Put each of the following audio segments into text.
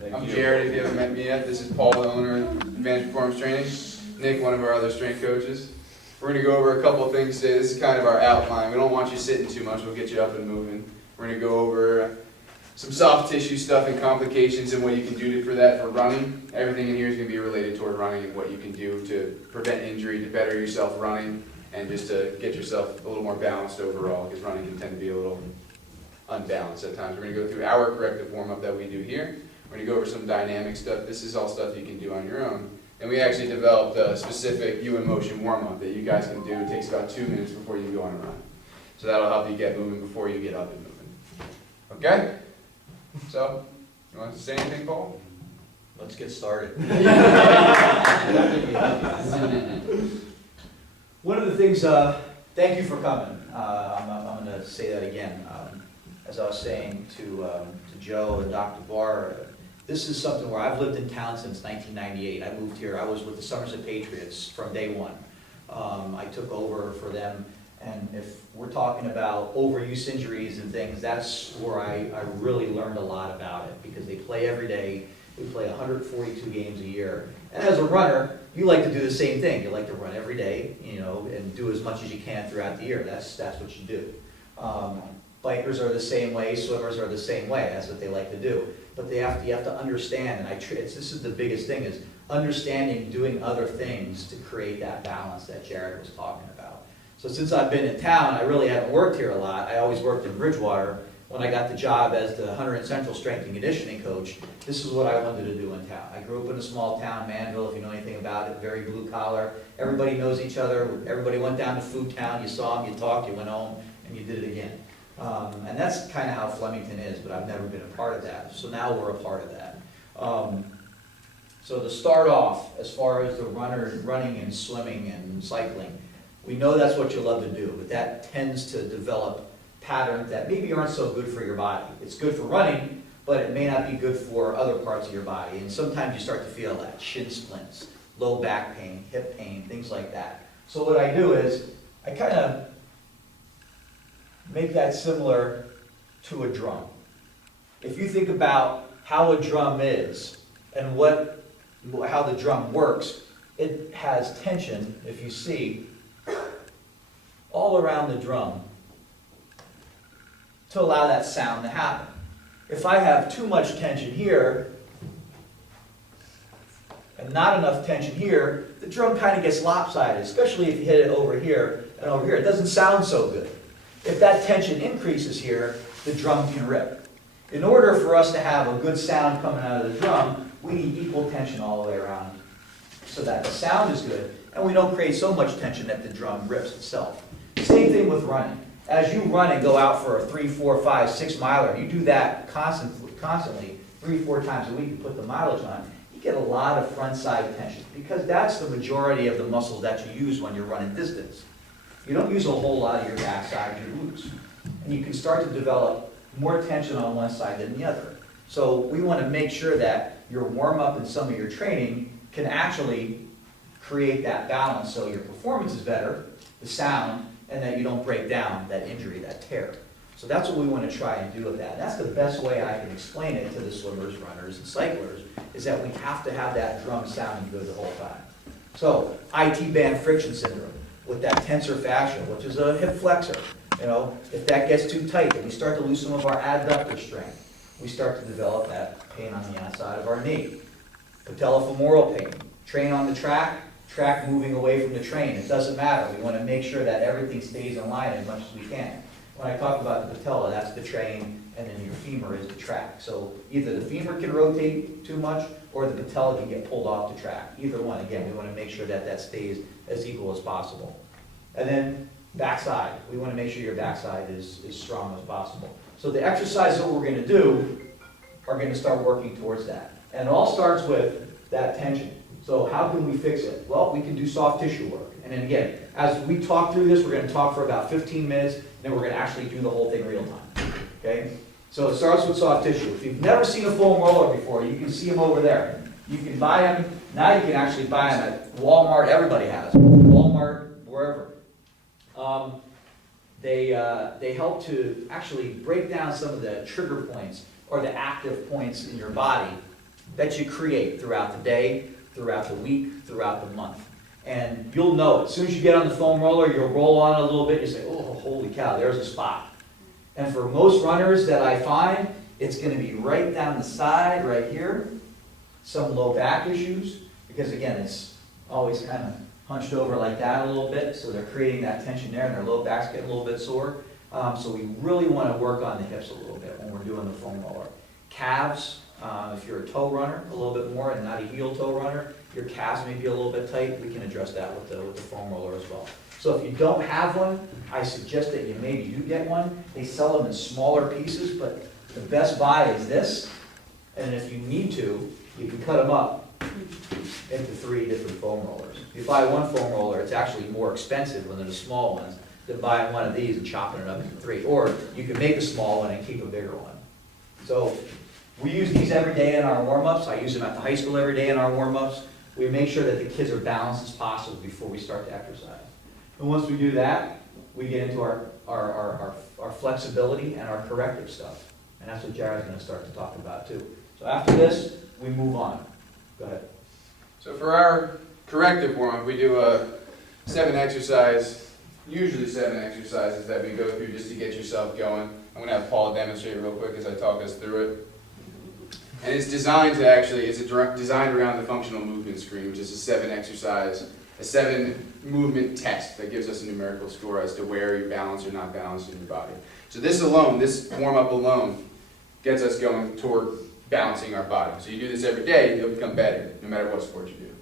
I'm Jared, if you haven't met me yet. This is Paul, the owner of Advanced Performance Training. Nick, one of our other strength coaches. We're going to go over a couple of things today. This is kind of our outline. We don't want you sitting too much. We'll get you up and moving. We're going to go over some soft tissue stuff and complications and what you can do for that for running. Everything in here is going to be related toward running and what you can do to prevent injury, to better yourself running, and just to get yourself a little more balanced overall, because running can tend to be a little unbalanced at times. We're going to go through our corrective warm-up that we do here. We're going to go over some dynamic stuff. This is all stuff you can do on your own. And we actually developed a specific U-in-motion warm-up that you guys can do. It takes about 2 minutes before you go on a run. So that'll help you get moving before you get up and moving. Okay? So, you want to say anything, Paul? Let's get started. One of the things, thank you for coming. I'm going to say that again. As I was saying to Joe and Dr. Barr, this is something where I've lived in town since 1998. I moved here. I was with the Somerset Patriots from day one. I took over for them, and if we're talking about overuse injuries and things, that's where I really learned a lot about it, because they play every day. We play 142 games a year. And as a runner, you like to do the same thing. You like to run every day, you know, and do as much as you can throughout the year. That's what you do. Bikers are the same way, swimmers are the same way. That's what they like to do. But you have to understand, and this is the biggest thing, is understanding doing other things to create that balance that Jared was talking about. So since I've been in town, I really haven't worked here a lot. I always worked in Bridgewater. When I got the job as the Hunter and Central strength and conditioning coach, this is what I wanted to do in town. I grew up in a small town, Manville, if you know anything about it, very blue collar. Everybody knows each other. Everybody went down to Food Town. You saw them, you talked, you went home, and you did it again. And that's kind of how Flemington is, but I've never been a part of that. So now we're a part of that. So to start off, as far as the running and swimming and cycling, we know that's what you love to do, but that tends to develop patterns that maybe aren't so good for your body. It's good for running, but it may not be good for other parts of your body. And sometimes you start to feel that, shin splints, low back pain, hip pain, things like that. So what I do is I kind of make that similar to a drum. If you think about how a drum is and how the drum works, it has tension, if you see, all around the drum to allow that sound to happen. If I have too much tension here and not enough tension here, the drum kind of gets lopsided, especially if you hit it over here and over here. It doesn't sound so good. If that tension increases here, the drum can rip. In order for us to have a good sound coming out of the drum, we need equal tension all the way around so that the sound is good, and we don't create so much tension that the drum rips itself. Same thing with running. As you run and go out for a 3, 4, 5, 6 miler, you do that constantly 3, 4 times a week, you put the mileage on, you get a lot of front side tension, because that's the majority of the muscles that you use when you're running distance. You don't use a whole lot of your backside, your glutes. And you can start to develop more tension on one side than the other. So we want to make sure that your warm-up and some of your training can actually create that balance so your performance is better, the sound, and that you don't break down that injury, that tear. So that's what we want to try and do with that. And that's the best way I can explain it to the swimmers, runners, and cyclers, is that we have to have that drum sounding good the whole time. So IT band friction syndrome, with that tensor fascia, which is a hip flexor. You know, if that gets too tight, then we start to lose some of our adductor strength. We start to develop that pain on the outside of our knee. Patellofemoral pain. Train on the track moving away from the train. It doesn't matter. We want to make sure that everything stays in line as much as we can. When I talk about the patella, that's the train, and then your femur is the track. So either the femur can rotate too much, or the patella can get pulled off the track. Either one. Again, we want to make sure that that stays as equal as possible. And then backside. We want to make sure your backside is as strong as possible. So the exercises that we're going to do are going to start working towards that. And it all starts with that tension. So how can we fix it? Well, we can do soft tissue work. And then again, as we talk through this, we're going to talk for about 15 minutes, and then we're going to actually do the whole thing real time. Okay? So it starts with soft tissue. If you've never seen a foam roller before, you can see them over there. You can buy them. Now you can actually buy them at Walmart. Everybody has them. Walmart, wherever. They help to actually break down some of the trigger points or the active points in your body that you create throughout the day, throughout the week, throughout the month. And you'll know it. As soon as you get on the foam roller, you'll roll on it a little bit, you say, oh, holy cow, there's a spot. And for most runners that I find, it's gonna be right down the side, right here. Some low back issues, because again, it's always kind of hunched over like that a little bit, so they're creating that tension there, and their low back's getting a little bit sore. So we really want to work on the hips a little bit when we're doing the foam roller. Calves, if you're a toe runner, a little bit more, and not a heel toe runner, your calves may be a little bit tight, we can address that with the foam roller as well. So if you don't have one, I suggest that you maybe do get one. They sell them in smaller pieces, but the best buy is this, and if you need to, you can cut them up into 3 different foam rollers. If you buy one foam roller, it's actually more expensive when they're the small ones than buying one of these and chopping it up into 3. Or you can make a small one and keep a bigger one. So we use these every day in our warm-ups. I use them at the high school every day in our warm-ups. We make sure that the kids are balanced as possible before we start to exercise. And once we do that, we get into our flexibility and our corrective stuff. And that's what Jared's going to start to talk about too. So after this, we move on. Go ahead. So for our corrective warm-up, we do a 7 exercise, usually 7 exercises that we go through just to get yourself going. I'm going to have Paul demonstrate real quick as I talk us through it. And it's designed to actually, designed around the functional movement screen, which is a 7 exercise, a 7 movement test that gives us a numerical score as to where you're balanced or not balanced in your body. So this alone, this warm-up alone, gets us going toward balancing our body. So you do this every day, you'll become better, no matter what sport you do.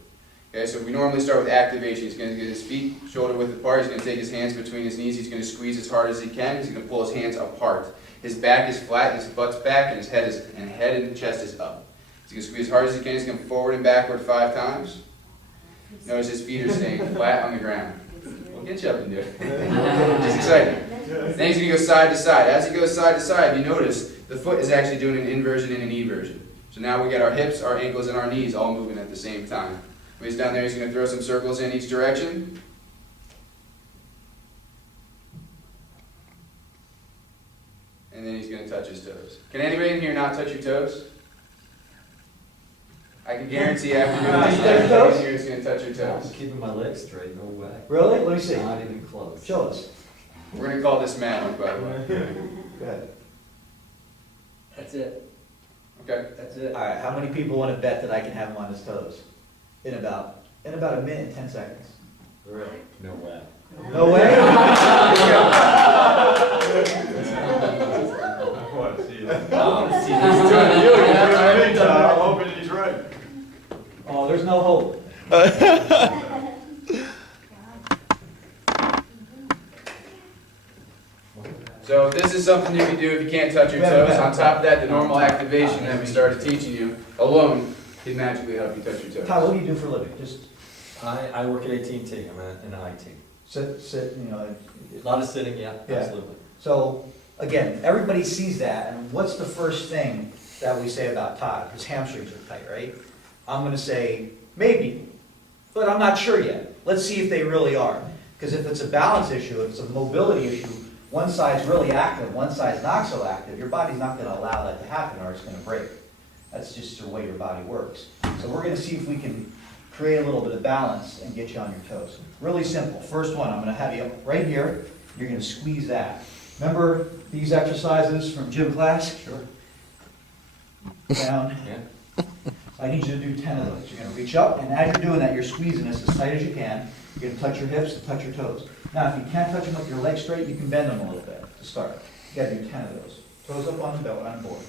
Okay, so we normally start with activation. He's going to get his feet shoulder width apart. He's going to take his hands between his knees. He's going to squeeze as hard as he can. He's going to pull his hands apart. His back is flat, his butt's back, and his head and chest is up. He's going to squeeze as hard as he can. He's going to forward and backward 5 times. Notice his feet are staying flat on the ground. We'll get you up and do it. Just exciting. Then he's going to go side to side. As he goes side to side, you notice the foot is actually doing an inversion and an eversion. So now we get our hips, our ankles, and our knees all moving at the same time. When he's down there, he's going to throw some circles in each direction. And then he's going to touch his toes. Can anybody in here not touch your toes? I can guarantee after doing this, everybody in here is going to touch your toes. I'm keeping my legs straight, no way. Really? Let me see. Not even close. Show us. We're going to call this Maverick, by the way. Go ahead. That's it. Okay? That's it. All right, how many people want to bet that I can have him on his toes? In about a minute and 10 seconds. Really? No way. No way? I want to see that. I want to see He's this. doing you again. I'm hoping he's right. Oh, there's no hope. So this is something you can do if you can't touch your toes. On top of that, the normal activation that we started teaching you alone can magically help you touch your toes. Todd, what do you do for a living? Just I work at AT&T. I'm in IT. sit, you know. A lot of sitting, yeah, Yeah. absolutely. So, again, everybody sees that, and what's the first thing that we say about Todd? His hamstrings are tight, right? I'm gonna say, maybe, but I'm not sure yet. Let's see if they really are. Because if it's a balance issue, if it's a mobility issue, one side's really active, one side's not so active, your body's not gonna allow that to happen or it's gonna break. That's just the way your body works. So we're gonna see if we can create a little bit of balance and get you on your toes. Really simple. First one, I'm gonna have you right here, you're gonna squeeze that. Remember these exercises from gym class? Sure. Down. Yeah. I need you to do 10 of those. You're gonna reach up, and as you're doing that, you're squeezing this as tight as you can. You're gonna touch your hips and touch your toes. Now, if you can't touch them with your legs straight, you can bend them a little bit to start. You gotta do 10 of those. Toes up on the belt, on the board.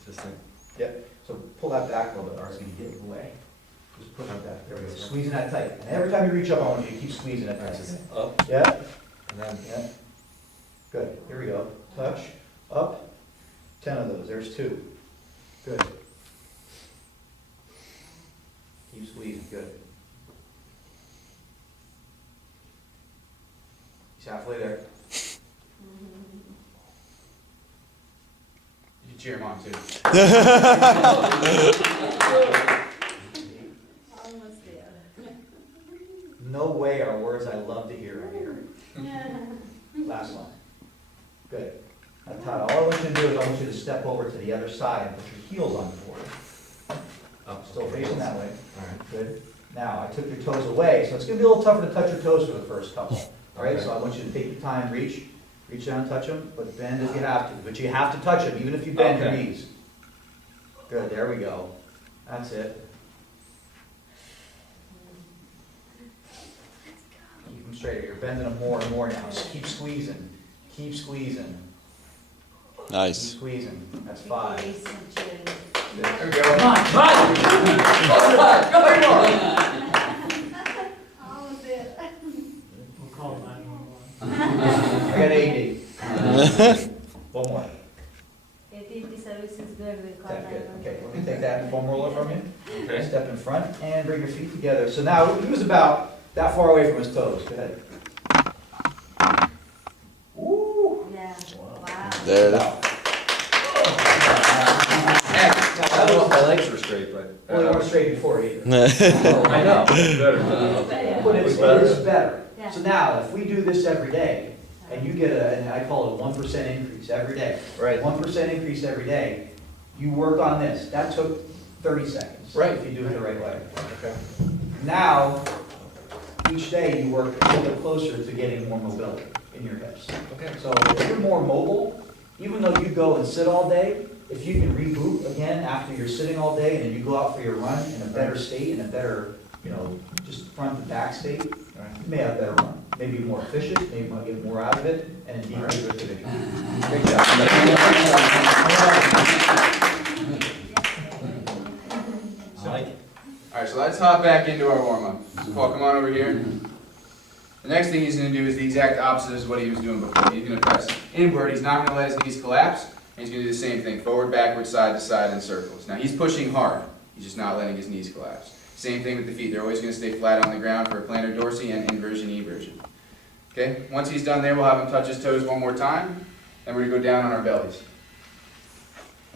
Interesting. Yep. So pull that back a little bit, or it's gonna get in the way. Just push it back. There we go. Squeezing that tight. And every time you reach up, I want you to keep squeezing it tight. Up, Yeah. and then Yeah. Good. Here we go. Touch, up, 10 of those. There's 2. Good. Keep squeezing. Good. He's halfway there. You can cheer him on too. Almost there. No way are words I love to hear in here. Last one. Good. Now, Todd, all I want you to do is I want you to step over to the other side and put your heels on the board. toes away, so it's gonna be a little tougher to touch your toes for the first couple. All right, so I want you to take your time, reach down, touch them, but bend if you have to, but you have to touch them, even if you bend your Okay. knees. Good, there we go. That's it. Keep them straighter. You're bending them more and more now. Just keep squeezing. Keep squeezing. Keep Nice. squeezing. That's 5. There we go. Come on, come on! Go Almost it. I got 80. One more. AT&T service is good, we call Okay, good. 911. Okay, let me take that foam roller from you. Okay. Step in front and bring your feet together. So now, he was about that far away from his toes. Go ahead. Woo! Yeah, wow. There it is. I don't know if my legs were straight, but. Well, they weren't straight before either. I know. Better. But it is better. Yeah. So now, if we do this every day, and you get and I call it a 1% increase every day. Right. 1% increase every day, you work on this. That took 30 seconds. Right. If you do it the right way. Okay. Now, each day you work a little bit closer to getting more mobility in your hips. Okay. So if you're more mobile, even though you go and sit all day, if you can reboot again after you're sitting all day and then you go out for your run in a better state, in a better, just front to back state, you may have a better run. Maybe more efficient, maybe you might get more out of it, and a deeper division. Great job. I like it. All right, so let's hop back into our warm-up. So Paul, come on over here. The next thing he's gonna do is the exact opposite of what he was doing before. He's gonna press inward, he's not gonna let his knees collapse, and he's gonna do the same thing, forward, backward, side to side in circles. Now, he's pushing hard, he's just not letting his knees collapse. Same thing with the feet, they're always gonna stay flat on the ground for a plantar dorsi and inversion eversion. Okay, once he's done there, we'll have him touch his toes one more time, and we're gonna go down on our bellies.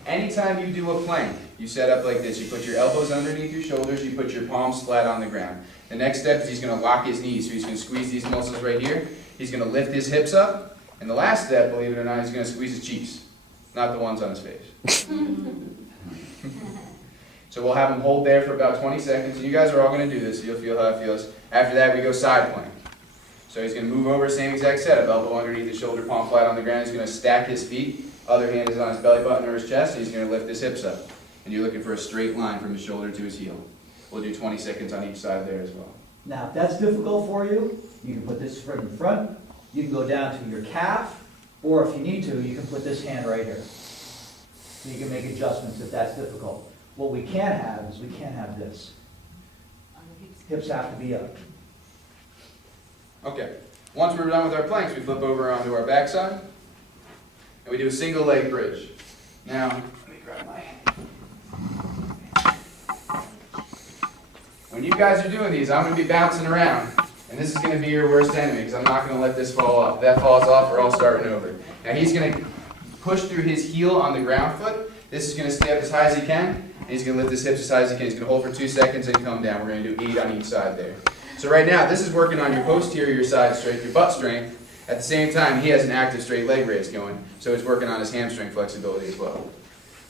Anytime you do a plank, you set up like this. You put your elbows underneath your shoulders, you put your palms flat on the ground. The next step is he's going to lock his knees, so he's going to squeeze these muscles right here. He's going to lift his hips up. And the last step, believe it or not, he's going to squeeze his cheeks, not the ones on his face. So we'll have him hold there for about 20 seconds. And you guys are all going to do this, so you'll feel how it feels. After that, we go side plank. So he's going to move over, same exact setup. Elbow underneath his shoulder, palm flat on the ground. He's going to stack his feet. Other hand is on his belly button or his chest, and he's going to lift his hips up. And you're looking for a straight line from his shoulder to his heel. We'll do 20 seconds on each side there as well. Now, if that's difficult for you, you can put this foot in front, you can go down to your calf, or if you need to, you can put this hand right here. So you can make adjustments if that's difficult. What we can't have is we can't have this. Hips have to be up. Okay. Once we're done with our planks, we flip over onto our backside, and we do a single leg bridge. Now, let me grab my... When you guys are doing these, I'm going to be bouncing around, and this is going to be your worst enemy, because I'm not going to let this fall off. If that falls off, we're all starting over. Now he's going to push through his heel on the ground foot. This is going to stay up as high as he can, and he's going to lift his hips as high as he can. He's going to hold for 2 seconds and come down. We're going to do 8 on each side there. So right now, this is working on your posterior side strength, your butt strength. At the same time, he has an active straight leg raise going, so it's working on his hamstring flexibility as well.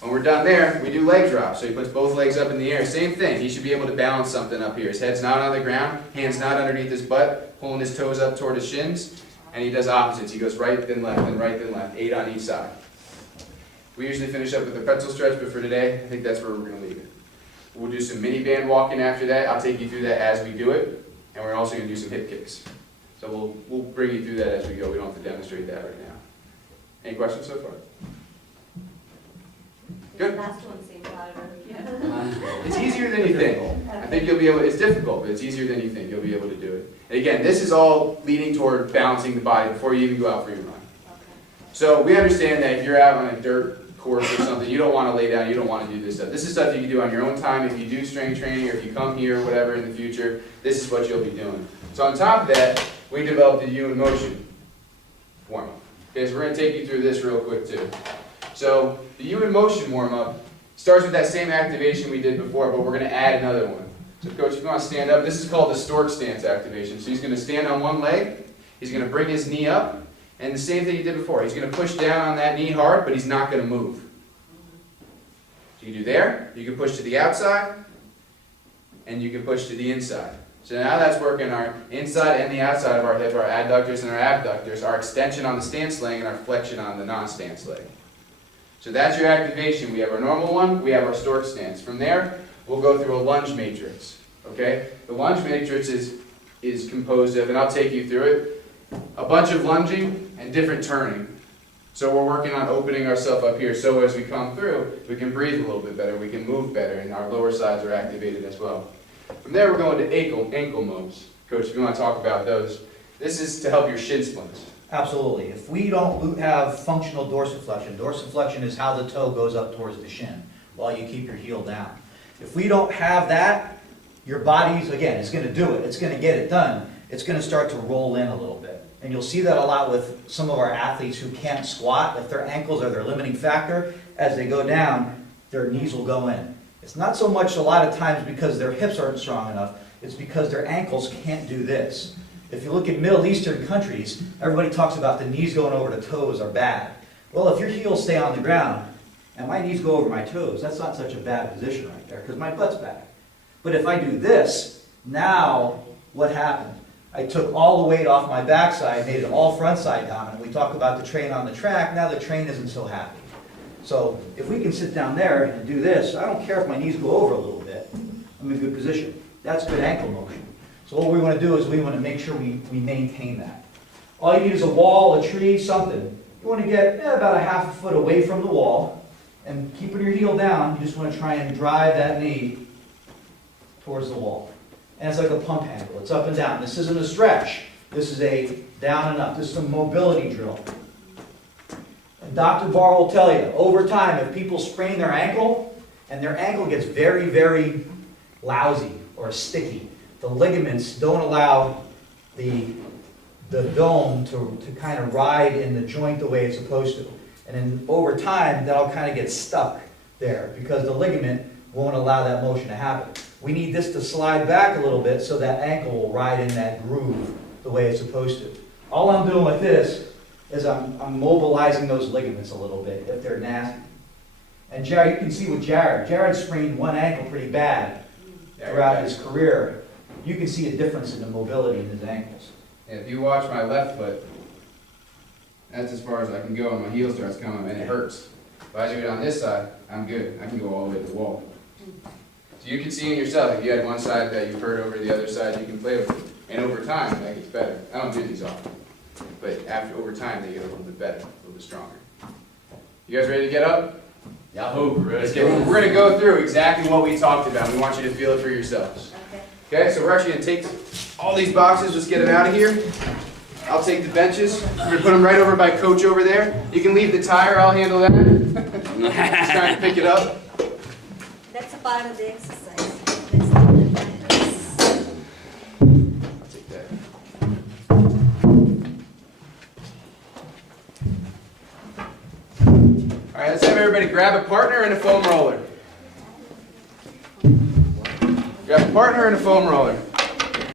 When we're done there, we do leg drops. So he puts both legs up in the air. Same thing. He should be able to balance something up here. His head's not on the ground, hands not underneath his butt, pulling his toes up toward his shins. And he does opposites. He goes right, then left, then right, then left. 8 on each side. We usually finish up with a pretzel stretch, but for today, I think that's where we're going to leave it. We'll do some mini band walking after that. I'll take you through that as we do it. And we're also going to do some hip kicks. So we'll bring you through that as we go. We don't have to demonstrate that right now. Any questions so far? Good. The last one seemed harder. It's easier than you think. I think you'll be able, it's difficult, but it's easier than you think. You'll be able to do it. And again, this is all leading toward balancing the body before you even go out for your run. So we understand that if you're out on a dirt course or something, you don't want to lay down, you don't want to do this stuff. This is stuff you can do on your own time. If you do strength training or if you come here or whatever in the future, this is what you'll be doing. So on top of that, we developed the U in Motion warm-up. Okay, so we're going to take you through this real quick too. So the U in Motion warm-up starts with that same activation we did before, but we're going to add another one. So coach, if you want to stand up, this is called the stork stance activation. So he's going to stand on one leg, he's going to bring his knee up, and the same thing he did before. He's going to push down on that knee hard, but he's not going to move. So you do there, you can push to the outside, and you can push to the inside. So now that's working our inside and the outside of our hip, our adductors and our abductors, our extension on the stance leg and our flexion on the non-stance leg. So that's your activation. We have our normal one, we have our stork stance. From there, we'll go through a lunge matrix, okay? The lunge matrix is composed of, and I'll take you through it, a bunch of lunging and different turning. So we're working on opening ourselves up here, so as we come through, we can breathe a little bit better, we can move better, and our lower sides are activated as well. From there, we're going to ankle moves. Coach, if you want to talk about those, this is to help your shin splints. Absolutely. If we don't have functional dorsiflexion is how the toe goes up towards the shin while you keep your heel down. If we don't have that, your body's, again, it's going to do it. It's going to get it done. It's going to start to roll in a little bit. And you'll see that a lot with some of our athletes who can't squat. If their ankles are their limiting factor, as they go down, their knees will go in. It's not so much a lot of times because their hips aren't strong enough, it's because their ankles can't do this. If you look at Middle Eastern countries, everybody talks about the knees going over the toes are bad. Well, if your heels stay on the ground and my knees go over my toes, that's not such a bad position right there because my butt's back. But if I do this, now what happened? I took all the weight off my backside, made it all front side dominant. We talk about the train on the track, now the train isn't so happy. So if we can sit down there and do this, I don't care if my knees go over a little bit, I'm in good position. That's good ankle motion. So what we want to do is we want to make sure we maintain that. All you need is a wall, a tree, something. You want to get about a half a foot away from the wall and keeping your heel down, you just want to try and drive that knee towards the wall. And it's like a pump handle. It's up and down. This isn't a stretch. This is a down and up. This is a mobility drill. And Dr. Barr will tell you, over time, if people sprain their ankle, and their ankle gets very, very lousy or sticky, the ligaments don't allow the dome to kind of ride in the joint the way it's supposed to. And then over time, that'll kind of get stuck there because the ligament won't allow that motion to happen. We need this to slide back a little bit so that ankle will ride in that groove the way it's supposed to. All I'm doing with this is I'm mobilizing those ligaments a little bit if they're nasty. And Jared, you can see with Jared. Jared sprained one ankle pretty bad throughout his career. You can see a difference in the mobility in his ankles. And if you watch my left foot, that's as far as I can go, and my heel starts coming, and it hurts. If I do it on this side, I'm good. I can go all the way to the wall. So you can see in yourself, if you had one side that you've hurt over the other side, you can play with it. And over time, that gets better. I don't do these often. But over time, they get a little bit better, a little bit stronger. You guys ready to get up? Yahoo! Let's get, we're going to go through exactly what we talked about. We want you to feel it for yourselves. Okay, so we're actually going to take all these boxes, let's get them out of here. I'll take the benches. We're going to put them right over by Coach over there. You can leave the tire, I'll handle that. Just trying to pick it up. That's a part of the exercise. Let's do the practice. I'll take that. All right, let's have everybody grab a partner and a foam roller. Grab a partner and a foam roller.